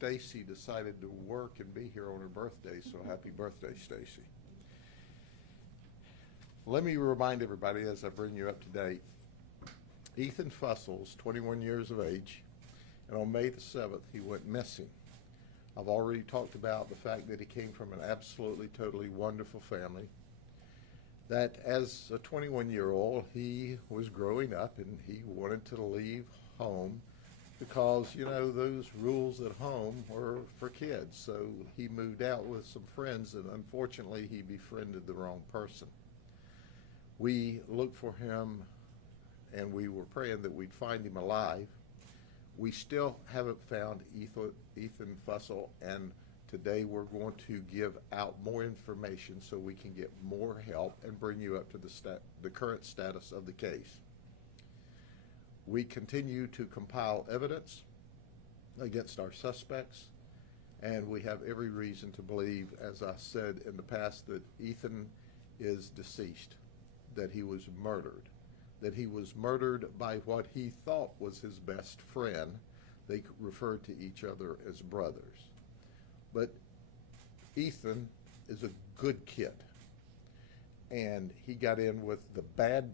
Stacy decided to work and be here on her birthday, so happy birthday, Stacy. Let me remind everybody as I bring you up to date, Ethan Fussel's 21 years of age, and on May the 7th, he went missing. I've already talked about the fact that he came from an absolutely, totally wonderful family, that as a 21-year-old, he was growing up and he wanted to leave home because, you know, those rules at home were for kids. So he moved out with some friends, and unfortunately, he befriended the wrong person. We looked for him, and we were praying that we'd find him alive. We still haven't found Ethan Fussell, and today we're going to give out more information so we can get more help and bring you up to the current status of the case. We continue to compile evidence against our suspects, and we have every reason to believe, as I said in the past, that Ethan is deceased, that he was murdered by what he thought was his best friend. They referred to each other as brothers. But Ethan is a good kid, and he got in with the bad,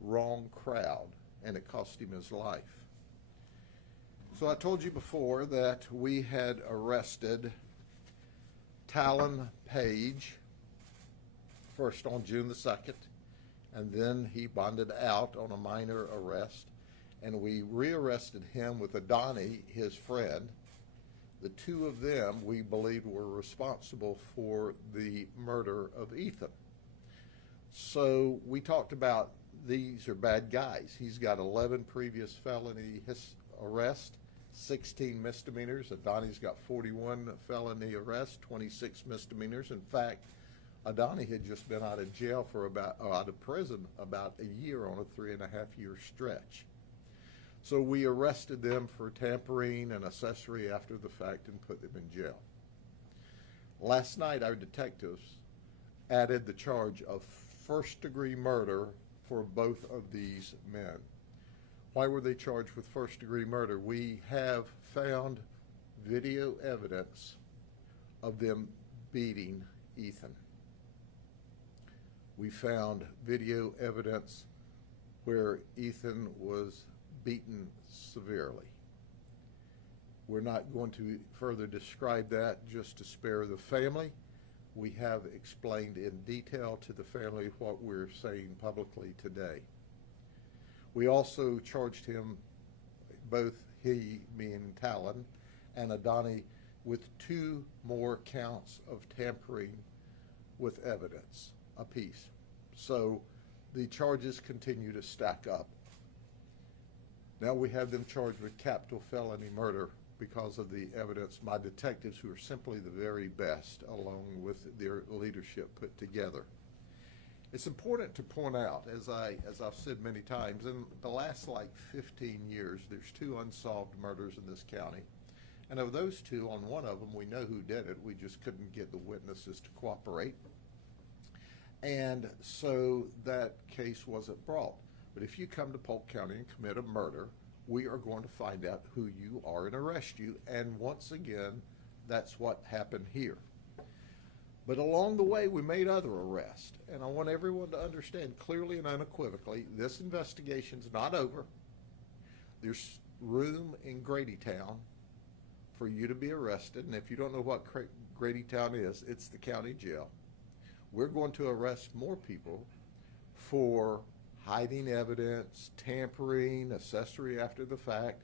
wrong crowd, and it cost him his life. So I told you before that we had arrested Talon Page first on June the 2nd, and then he bonded out on a minor arrest, and we rearrested him with Adani, his friend. The two of them, we believed, were responsible for the murder of Ethan. So we talked about these are bad guys. He's got 11 previous felony arrests, 16 misdemeanors. Adani's got 41 felony arrests, 26 misdemeanors. In fact, Adani had just been out of jail for out of prison about a year on a 3.5-year stretch. So we arrested them for tampering and accessory after the fact and put them in jail. Last night, our detectives added the charge of first-degree murder for both of these men. Why were they charged with first-degree murder? We have found video evidence of them beating Ethan. We found video evidence where Ethan was beaten severely. We're not going to further describe that just to spare the family. We have explained in detail to the family what we're saying publicly today. We also charged him, both he, meaning Talon, and Adani, with 2 more counts of tampering with evidence apiece. So the charges continue to stack up. Now we have them charged with capital felony murder because of the evidence my detectives, who are simply the very best, along with their leadership, put together. It's important to point out, as I've said many times, in the last 15 years, there's 2 unsolved murders in this county. And of those 2, on one of them, we know who did it. We just couldn't get the witnesses to cooperate. And so that case wasn't brought. But if you come to Polk County and commit a murder, we are going to find out who you are and arrest you. And once again, that's what happened here. But along the way, we made other arrests. And I want everyone to understand clearly and unequivocally, this investigation's not over. There's room in Grady Town for you to be arrested. And if you don't know what Grady Town is, it's the county jail. We're going to arrest more people for hiding evidence, tampering, accessory after the fact,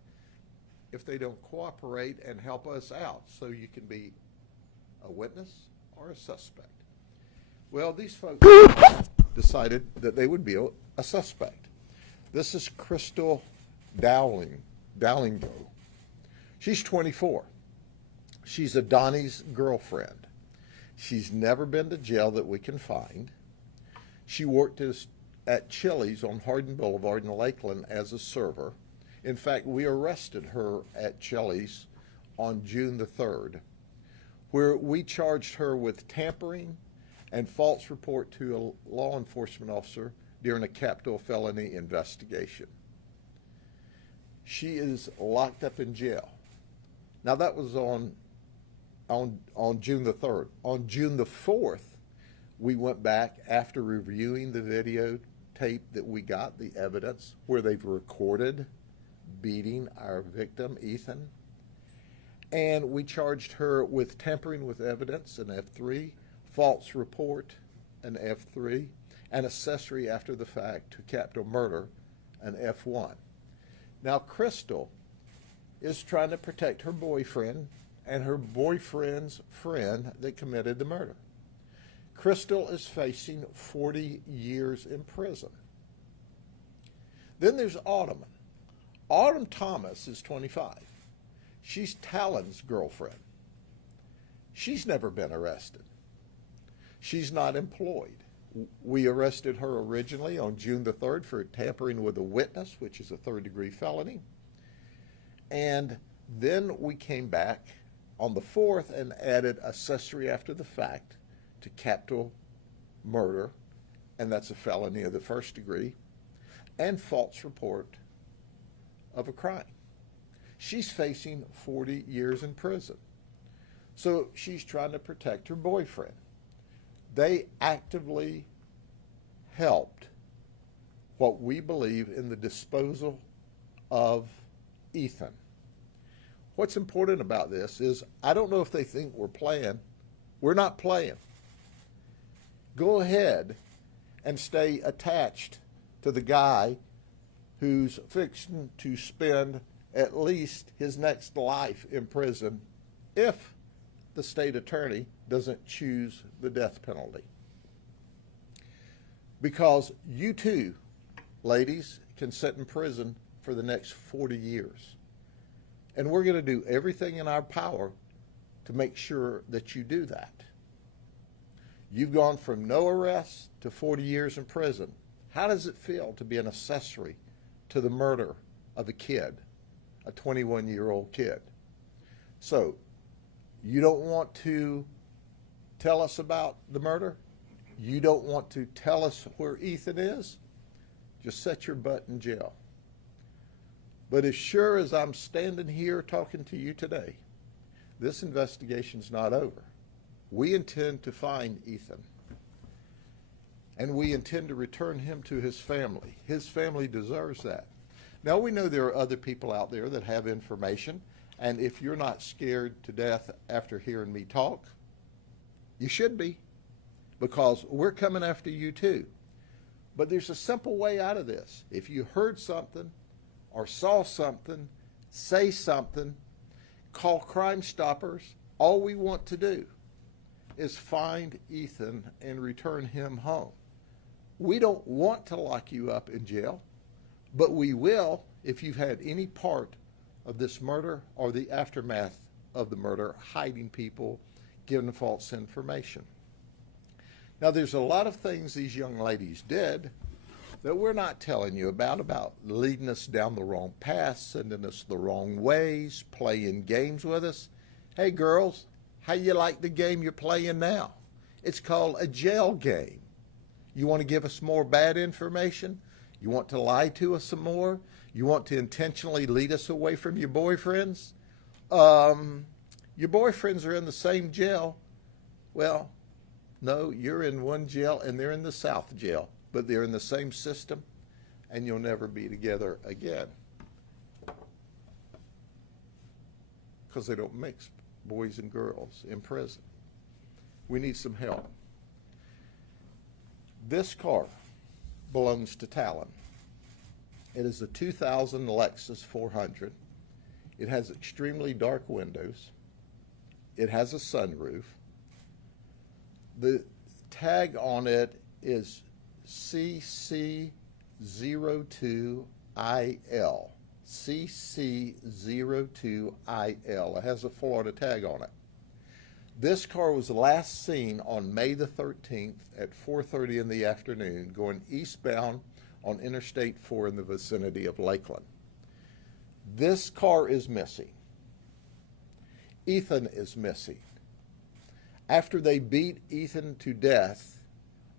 if they don't cooperate and help us out, so you can be a witness or a suspect. Well, these folks decided that they would be a suspect. This is Crystal Dowlingo. She's 24. She's Adani's girlfriend. She's never been to jail that we can find. She worked at Chili's on Hardin Boulevard in Lakeland as a server. In fact, we arrested her at Chili's on June the 3rd, where we charged her with tampering and false report to a law enforcement officer during a capital felony investigation. She is locked up in jail. Now that was on June the 3rd. On June the 4th, we went back after reviewing the videotape that we got, the evidence where they've recorded beating our victim, Ethan. And we charged her with tampering with evidence, an F3, false report, an F3, and accessory after the fact to capital murder, an F1. Now, Crystal is trying to protect her boyfriend and her boyfriend's friend that committed the murder. Crystal is facing 40 years in prison. Then there's Autumn. Autumn Thomas is 25. She's Talon's girlfriend. She's never been arrested. She's not employed. We arrested her originally on June the 3rd for tampering with a witness, which is a third-degree felony. And then we came back on the 4th and added accessory after the fact to capital murder, and that's a felony of the first degree, and false report of a crime. She's facing 40 years in prison. So she's trying to protect her boyfriend. They actively helped what we believe in the disposal of Ethan. What's important about this is I don't know if they think we're playing. We're not playing. Go ahead and stay attached to the guy who's fixing to spend at least his next life in prison if the state attorney doesn't choose the death penalty. Because you too, ladies, can sit in prison for the next 40 years. And we're going to do everything in our power to make sure that you do that. You've gone from no arrest to 40 years in prison. How does it feel to be an accessory to the murder of a kid, a 21-year-old kid? So, you don't want to tell us about the murder? You don't want to tell us where Ethan is? Just set your butt in jail. But as sure as I'm standing here talking to you today, this investigation's not over. We intend to find Ethan, and we intend to return him to his family. His family deserves that. Now, we know there are other people out there that have information, and if you're not scared to death after hearing me talk, you should be, because we're coming after you too. But there's a simple way out of this. If you heard something or saw something, say something, call Crime Stoppers. All we want to do is find Ethan and return him home. We don't want to lock you up in jail, but we will if you've had any part of this murder or the aftermath of the murder, hiding people, giving false information. Now, there's a lot of things these young ladies did that we're not telling you about leading us down the wrong path, sending us the wrong ways, playing games with us. Hey, girls, how you like the game you're playing now? It's called a jail game. You want to give us more bad information? You want to lie to us some more? You want to intentionally lead us away from your boyfriends? Your boyfriends are in the same jail. Well, no, you're in one jail and they're in the South jail, but they're in the same system, and you'll never be together again because they don't mix boys and girls in prison. We need some help. This car belongs to Talon. It is a 2000 Lexus 400. It has extremely dark windows. It has a sunroof. The tag on it is CC02IL. CC02IL. It has a Florida tag on it. This car was last seen on May the 13th at 4:30 in the afternoon going eastbound on Interstate 4 in the vicinity of Lakeland. This car is missing. Ethan is missing. After they beat Ethan to death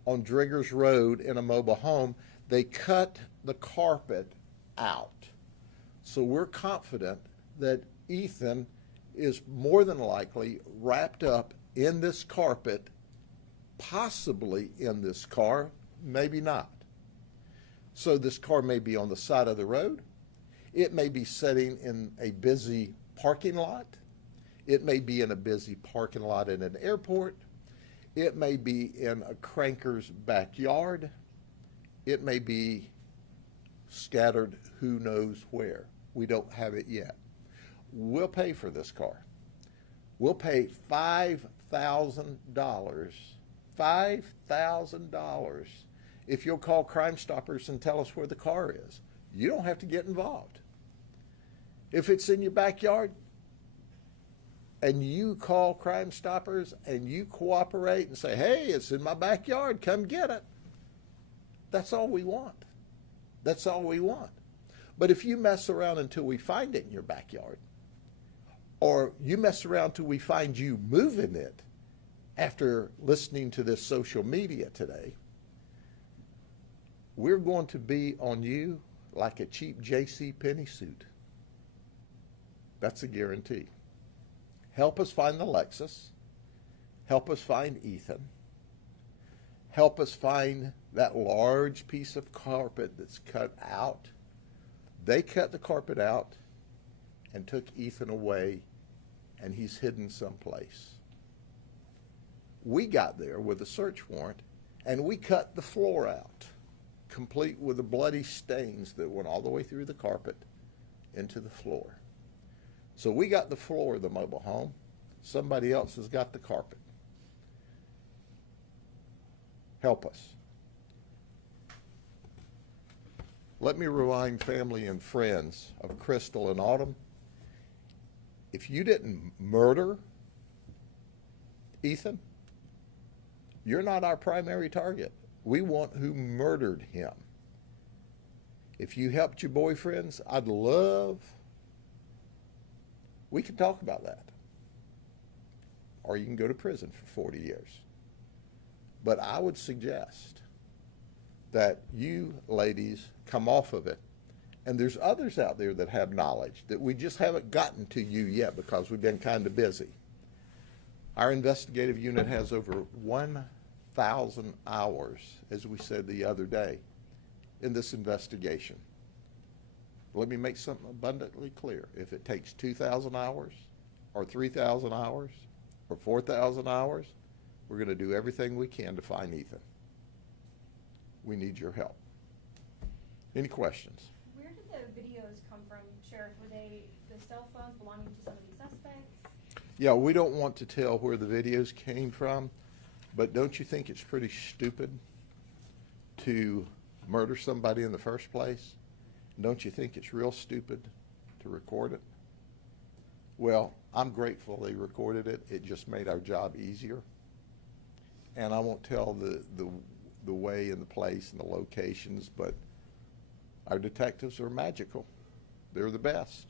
on Driggers Road in a mobile home, they cut the carpet out. So we're confident that Ethan is more than likely wrapped up in this carpet, possibly in this car, maybe not. So this car may be on the side of the road. It may be sitting in a busy parking lot. It may be in a busy parking lot in an airport. It may be in a cranker's backyard. It may be scattered who knows where. We don't have it yet. We'll pay for this car. We'll pay $5,000, $5,000 if you'll call Crime Stoppers and tell us where the car is. You don't have to get involved. If it's in your backyard and you call Crime Stoppers and you cooperate and say, hey, it's in my backyard, come get it. That's all we want. That's all we want. But if you mess around until we find it in your backyard, or you mess around till we find you moving it after listening to this social media today, we're going to be on you like a cheap J.C. Penney suit. That's a guarantee. Help us find the Lexus. Help us find Ethan. Help us find that large piece of carpet that's cut out. They cut the carpet out and took Ethan away, and he's hidden someplace. We got there with a search warrant, and we cut the floor out, complete with the bloody stains that went all the way through the carpet into the floor. So we got the floor of the mobile home. Somebody else has got the carpet. Help us. Let me remind family and friends of Crystal and Autumn. If you didn't murder Ethan, you're not our primary target. We want who murdered him. If you helped your boyfriends, I'd love, we can talk about that. Or you can go to prison for 40 years. But I would suggest that you ladies come off of it. And there's others out there that have knowledge that we just haven't gotten to you yet because we've been kind of busy. Our investigative unit has over 1,000 hours, as we said the other day, in this investigation. Let me make something abundantly clear. If it takes 2,000 hours or 3,000 hours or 4,000 hours, we're going to do everything we can to find Ethan. We need your help. Any questions? Where did the videos come from, Sheriff? Were they the cell phones belonging to some of these suspects? Yeah, we don't want to tell where the videos came from, but don't you think it's pretty stupid to murder somebody in the first place? Don't you think it's real stupid to record it? Well, I'm grateful they recorded it. It just made our job easier. And I won't tell the way and the place and the locations, but our detectives are magical. They're the best.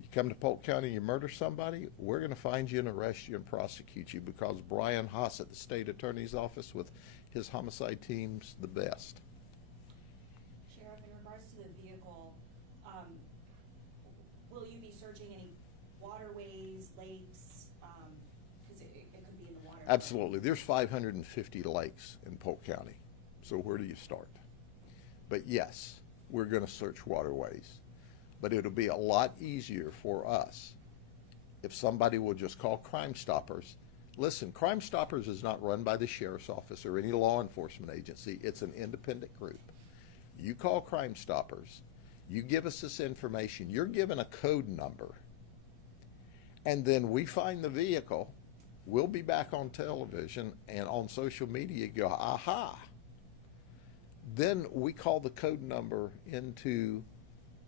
You come to Polk County, you murder somebody, we're going to find you and arrest you and prosecute you because Brian Haas at the state attorney's office with his homicide team's the best. Sheriff, in regards to the vehicle, will you be searching any waterways, lakes? Because it could be in the water. Absolutely. There's 550 lakes in Polk County. So where do you start? But yes, we're going to search waterways. But it'll be a lot easier for us if somebody will just call Crime Stoppers. Listen, Crime Stoppers is not run by the sheriff's office or any law enforcement agency. It's an independent group. You call Crime Stoppers. You give us this information. You're given a code number. And then we find the vehicle. We'll be back on television and on social media go, aha. Then we call the code number into,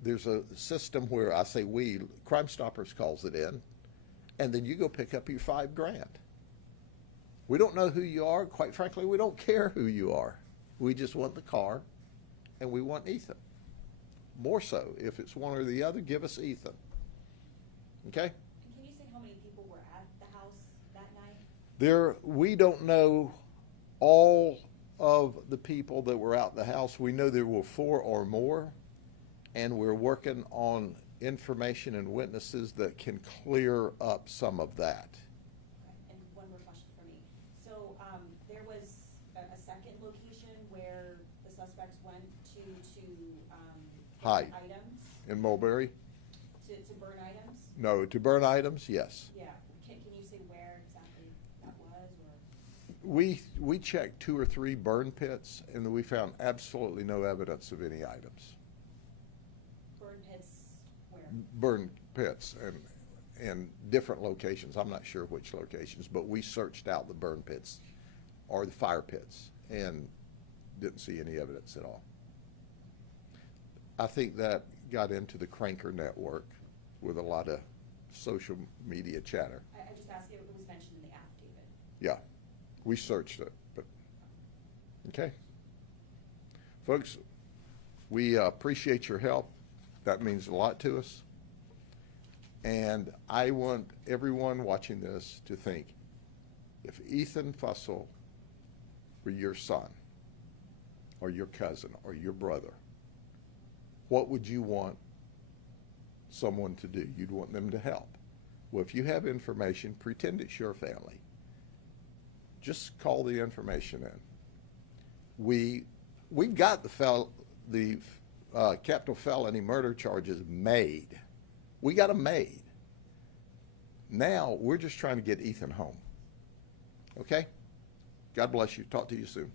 there's a system where I say we, Crime Stoppers calls it in, and then you go pick up your $5,000. We don't know who you are. Quite frankly, we don't care who you are. We just want the car, and we want Ethan. More so, if it's one or the other, give us Ethan. Okay? And can you say how many people were at the house that night? We don't know all of the people that were out in the house. We know there were 4 or more, and we're working on information and witnesses that can clear up some of that. Okay, and one more question for me. So, there was a second location where the suspects went to Hide. burn items, In Mulberry? to burn items? No, to burn items, yes. Yeah, can you say where exactly that was, or? We checked 2 or 3 burn pits, and we found absolutely no evidence of any items. Burn pits where? Burn pits and different locations. I'm not sure which locations, but we searched out the burn pits or the fire pits and didn't see any evidence at all. I think that got into the Cranker network with a lot of social media chatter. I just asked if it was mentioned in the affidavit. Yeah, we searched it, but, okay. Folks, we appreciate your help. That means a lot to us. And I want everyone watching this to think, if Ethan Fussell were your son, or your cousin, or your brother, what would you want someone to do? You'd want them to help. Well, if you have information, pretend it's your family. Just call the information in. We've got the capital felony murder charges made. We got them made. Now we're just trying to get Ethan home. Okay? God bless you. Talk to you soon.